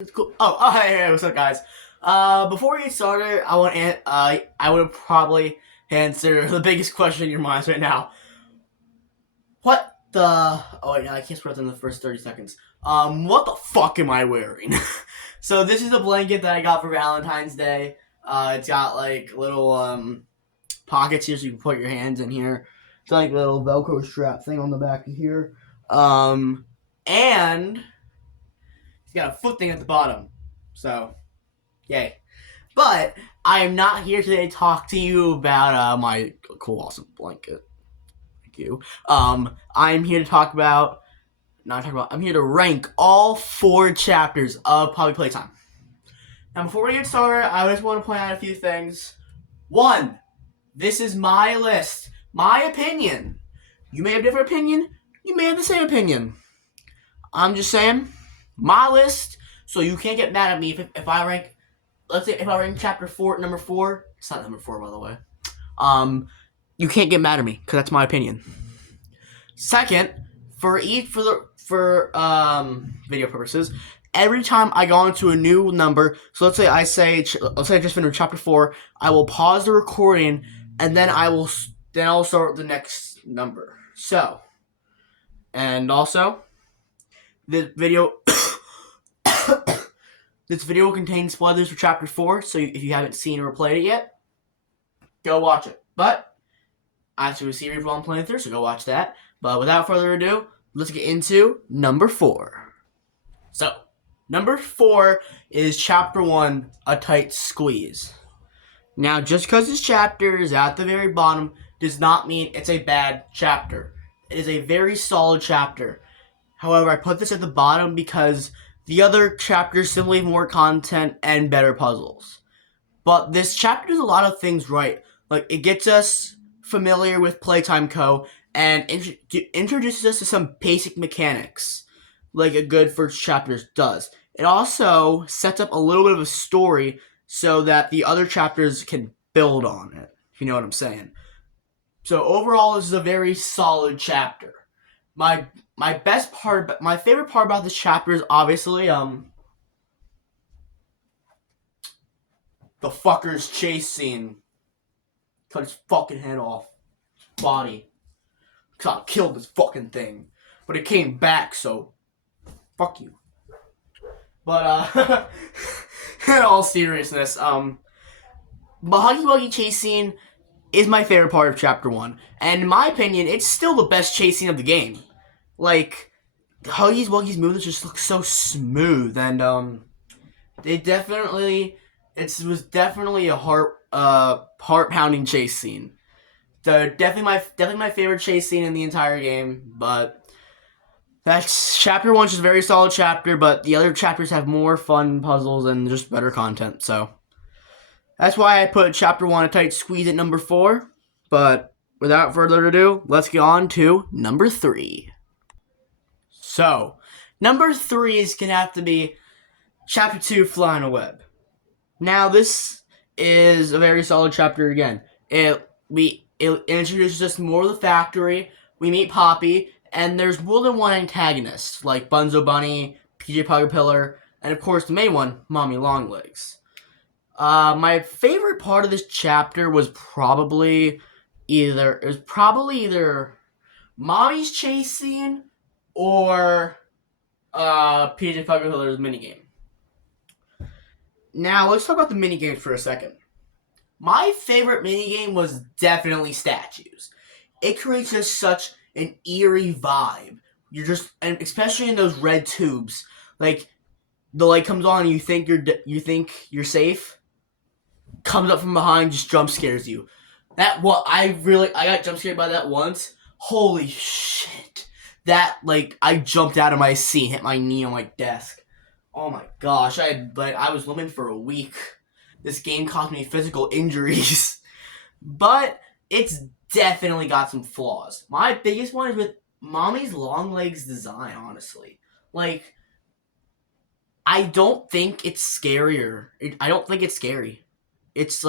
It's cool. Hey, what's up, guys? Before we get started, I would probably answer the biggest question in your minds right now. What the? Oh wait, no, I can't spread in the first 30 seconds. What the fuck am I wearing? So this is a blanket that I got for Valentine's Day. It's got like little pockets here, so you can put your hands in here. It's like a little Velcro strap thing on the back of here. And it's got a foot thing at the bottom. So yay. But I am not here today to talk to you about my cool, awesome blanket. Thank you. I'm here to talk about, not talk about, I'm here to rank all 4 chapters of Poppy Playtime. Now, before we get started, I just want to point out a few things. One, this is my list, my opinion. You may have a different opinion, you may have the same opinion. I'm just saying, my list, so you can't get mad at me if I rank. Let's say if I rank chapter 4 at number 4, it's not number 4 by the way. You can't get mad at me because that's my opinion. Second, for video purposes, every time I go into a new number, so let's say I just finished chapter 4, I will pause the recording and then I'll start the next number. So, and also, this video. This video will contain spoilers for Chapter 4, so if you haven't seen or played it yet, go watch it. But, I actually have a series while I'm playing through, so go watch that. But without further ado, let's get into number 4. So, number 4 is Chapter 1, A Tight Squeeze. Now, just because this chapter is at the very bottom does not mean it's a bad chapter. It is a very solid chapter. However, I put this at the bottom because the other chapters simply have more content and better puzzles. But this chapter does a lot of things right. Like, it gets us familiar with Playtime Co. and introduces us to some basic mechanics, like a good first chapter does. It also sets up a little bit of a story so that the other chapters can build on it, if you know what I'm saying. So overall, this is a very solid chapter. My favorite part about this chapter is obviously the fucker's chase scene. Cut his fucking head off, his body. Cause I killed this fucking thing, but it came back, so fuck you. But in all seriousness, the Huggy Wuggy chase scene is my favorite part of chapter 1, and in my opinion, it's still the best chase scene of the game. Like, Huggy's Wuggy's movements just look so smooth, and it was definitely a heart pounding chase scene. So definitely my favorite chase scene in the entire game. But that's chapter 1, just a very solid chapter. But the other chapters have more fun puzzles and just better content. So that's why I put chapter 1, A Tight Squeeze, at number 4. But without further ado, let's get on to number 3. So, number 3 is going to have to be Chapter 2, Fly on a Web. Now, this is a very solid chapter again. It introduces us more of the factory, we meet Poppy, and there's more than one antagonist, like Bunzo Bunny, PJ Pillar, and of course the main one, Mommy Longlegs. My favorite part of this chapter was probably either Mommy's chase scene or PJ Pillar's minigame. Now, let's talk about the minigames for a second. My favorite minigame was definitely statues. It creates just such an eerie vibe. And especially in those red tubes, like the light comes on and you think you're safe, comes up from behind, just jump scares you. I got jump scared by that once. Holy shit! I jumped out of my seat, hit my knee on my desk. Oh my gosh, I was limping for a week. This game caused me physical injuries. But it's definitely got some flaws. My biggest one is with Mommy's Longlegs design, honestly. Like, I don't think it's scarier. I don't think it's scary. It's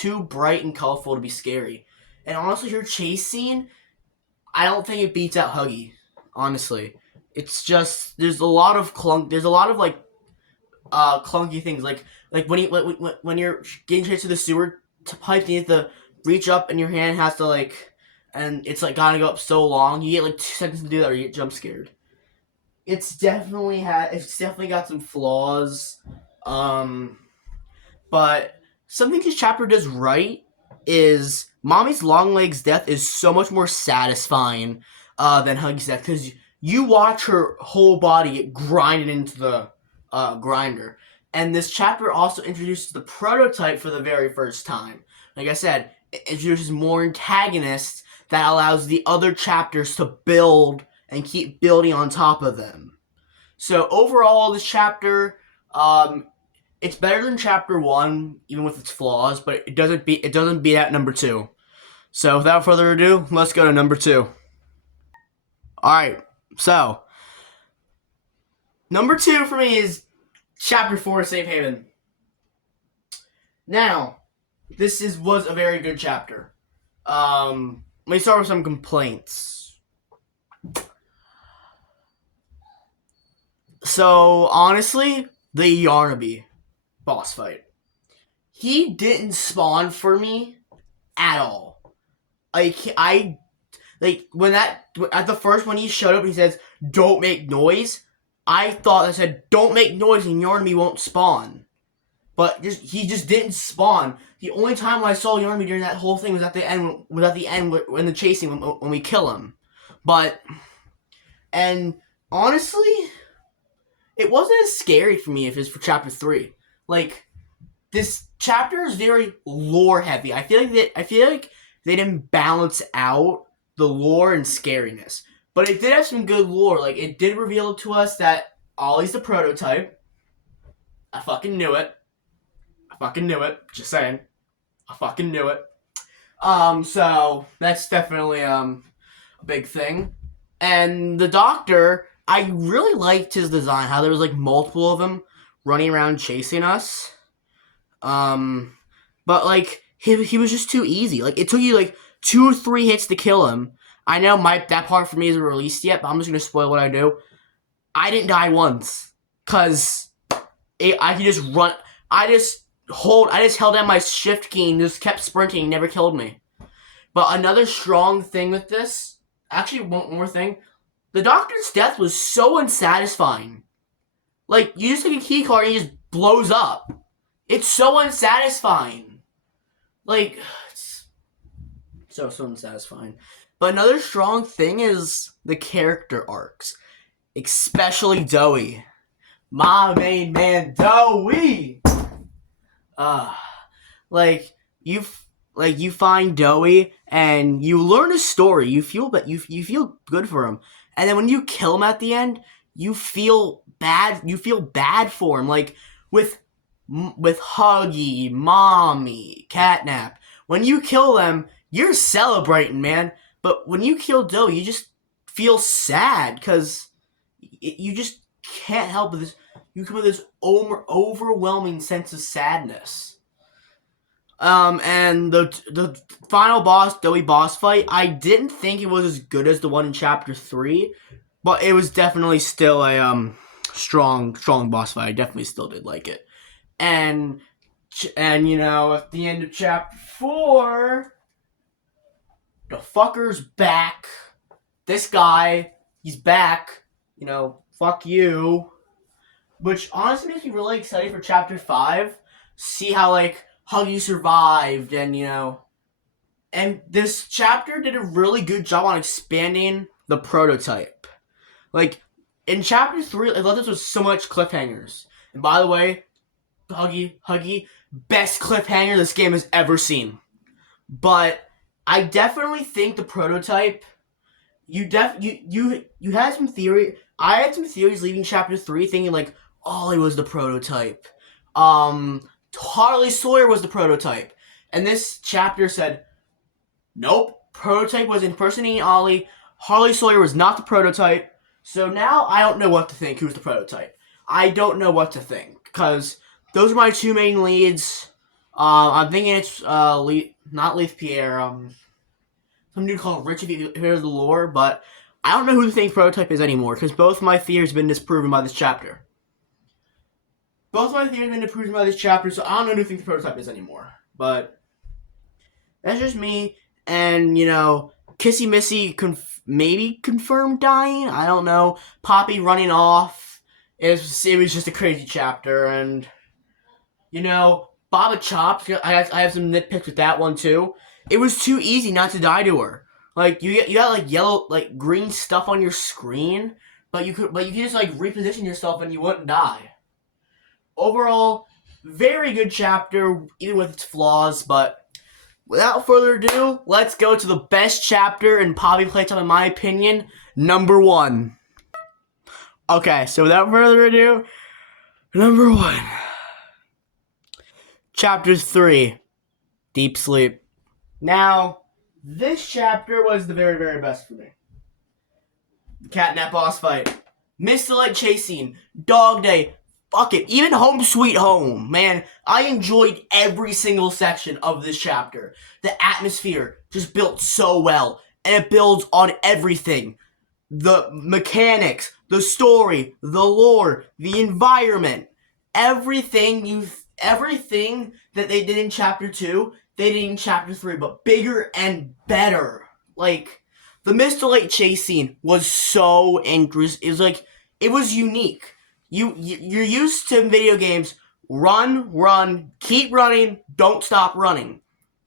too bright and colorful to be scary. And honestly, her chase scene, I don't think it beats out Huggy, honestly. It's just, there's a lot of clunky things like when you're getting chased to the sewer pipe, you have to reach up and your hand has to and it's like gotta go up so long. You get like 2 seconds to do that, or you get jump scared. It's definitely got some flaws, but something this chapter does right is Mommy's Longleg's death is so much more satisfying than Huggy's death, because you watch her whole body get grinded into the grinder. And this chapter also introduces the prototype for the very first time. Like I said, it introduces more antagonists that allows the other chapters to build and keep building on top of them. So overall, this chapter, it's better than chapter 1, even with its flaws, but it doesn't beat out number 2. So without further ado, let's go to number 2. Alright, so number 2 for me is chapter 4, Safe Haven. Now, this was a very good chapter. Let me start with some complaints. So, honestly, the Yarnaby boss fight. He didn't spawn for me at all. When he showed up and he says, "Don't make noise," I thought that said, "Don't make noise and Yarnaby won't spawn." But he just didn't spawn. The only time I saw Yarnaby during that whole thing was at the end when the chasing when we kill him. And honestly, it wasn't as scary for me if it's for chapter 3. Like, this chapter is very lore heavy. I feel like they didn't balance out the lore and scariness. But it did have some good lore. Like, it did reveal to us that Ollie's the prototype. I fucking knew it. Just saying. I fucking knew it. So that's definitely a big thing. And the Doctor, I really liked his design, how there was like multiple of them running around chasing us. But like he was just too easy. Like, it took you like 2 or 3 hits to kill him. I know that part for me isn't released yet, but I'm just gonna spoil what I do. I didn't die once, cause I could just run. I just held down my shift key and just kept sprinting, never killed me. But another strong thing with this, actually one more thing, the Doctor's death was so unsatisfying. Like, you just take a key card and he just blows up. It's so unsatisfying. Like, it's so unsatisfying. But another strong thing is the character arcs. Especially Dowie. My main man, Dowie! You find Dowie and you learn his story. You feel good for him. And then when you kill him at the end, you feel bad. You feel bad for him. Like, with Huggy, Mommy, Catnap. When you kill them, you're celebrating, man. But when you kill Dowie, you just feel sad, because you just can't help with this. You come with this overwhelming sense of sadness. And the final boss, Dowie boss fight, I didn't think it was as good as the one in chapter 3, but it was definitely still a strong boss fight. I definitely still did like it. And you know, at the end of chapter 4, the fucker's back. This guy, he's back. You know, fuck you. Which honestly makes me really excited for chapter 5. See how, like, Huggy survived, and, you know. And this chapter did a really good job on expanding the prototype. Like, in chapter 3, I love this with so much cliffhangers. And by the way, Huggy, best cliffhanger this game has ever seen. But I definitely think the prototype, you had some theory. I had some theories leaving chapter 3 thinking like Ollie was the prototype. Harley Sawyer was the prototype. And this chapter said, nope, prototype was impersonating Ollie. Harley Sawyer was not the prototype. So now I don't know what to think who's the prototype. I don't know what to think, because those are my 2 main leads. I'm thinking it's not Leith Pierre, some dude called Rich if you hear the lore, but I don't know who the thing prototype is anymore, because both my theories have been disproven by this chapter. both my theories have been approved by this chapter, so I don't know who thinks the prototype is anymore. But that's just me. And, you know, Kissy Missy maybe confirmed dying. I don't know. Poppy running off. It was just a crazy chapter. And, you know, Baba Chops, I have some nitpicks with that one, too. It was too easy not to die to her. Like, you got, like, yellow, like, green stuff on your screen, but you could just, like, reposition yourself and you wouldn't die. Overall, very good chapter, even with its flaws, but without further ado, let's go to the best chapter in Poppy Playtime, in my opinion, number 1. Okay, so without further ado, number 1. Chapter 3, Deep Sleep. Now, this chapter was the very, very best for me. Catnap boss fight. Mr. Light chasing. Dog day. Fuck it. Even Home Sweet Home. Man, I enjoyed every single section of this chapter. The atmosphere just built so well. And it builds on everything. The mechanics, the story, the lore, the environment. Everything that they did in chapter 2, they did in chapter 3, but bigger and better. Like, the Mr. Light chase scene was so interesting. It was unique. You're used to video games, run, keep running, don't stop running.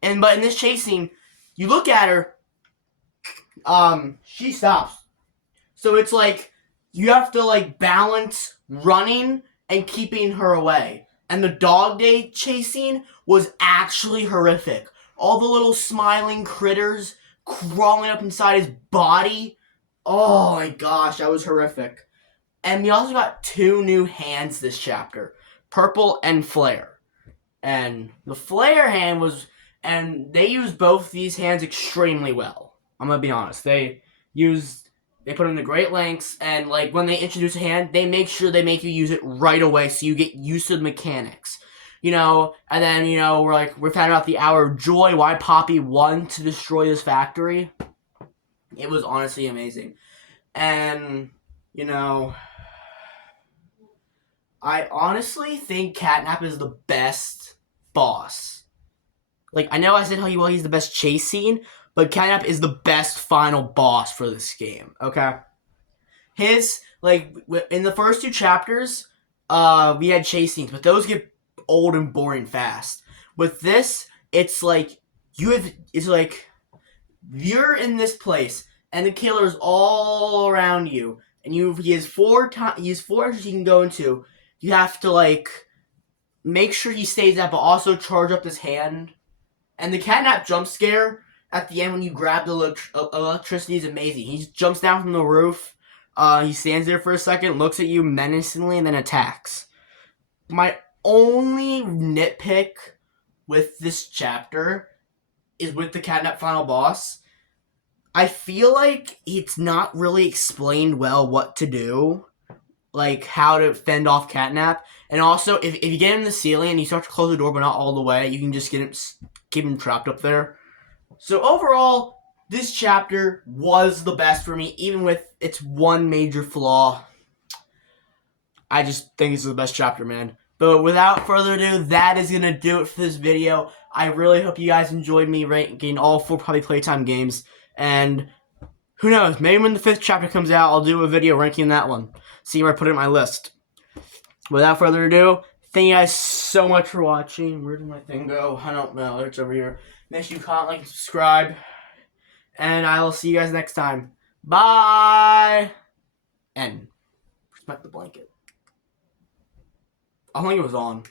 But in this chase scene, you look at her, she stops. So it's like, you have to, like, balance running and keeping her away. And the dog day chasing was actually horrific. All the little smiling critters crawling up inside his body. Oh my gosh, that was horrific. And we also got 2 new hands this chapter. Purple and Flare. And the Flare hand was... And they used both these hands extremely well. I'm gonna be honest. They put in the great lengths, and like when they introduce a hand, they make sure they make you use it right away so you get used to the mechanics. You know, and then, you know, we're finding out the Hour of Joy, why Poppy won to destroy this factory. It was honestly amazing. And, you know, I honestly think Catnap is the best boss. Like, I know I said he's the best chase scene, but Catnap is the best final boss for this game, okay? In the first 2 chapters, we had chase scenes, but those get old and boring fast. With this, it's like, you're in this place, and the killer's all around you, and he has 4 entries he can go into. You have to, like, make sure he stays out, but also charge up this hand. And the Catnap jump scare at the end when you grab the electricity is amazing. He just jumps down from the roof. He stands there for a second, looks at you menacingly, and then attacks. My only nitpick with this chapter is with the Catnap final boss. I feel like it's not really explained well what to do. Like, how to fend off Catnap. And also, if you get in the ceiling and you start to close the door but not all the way, you can just keep him trapped up there. So overall, this chapter was the best for me, even with its one major flaw. I just think it's the best chapter, man. But without further ado, that is going to do it for this video. I really hope you guys enjoyed me ranking all 4 Poppy Playtime games. And who knows, maybe when the 5th chapter comes out, I'll do a video ranking that one. See where I put it in my list. Without further ado, thank you guys so much for watching. Where did my thing go? I don't know. It's over here. Make sure you comment, like, and subscribe. And I will see you guys next time. Bye! And respect the blanket. I think it was on.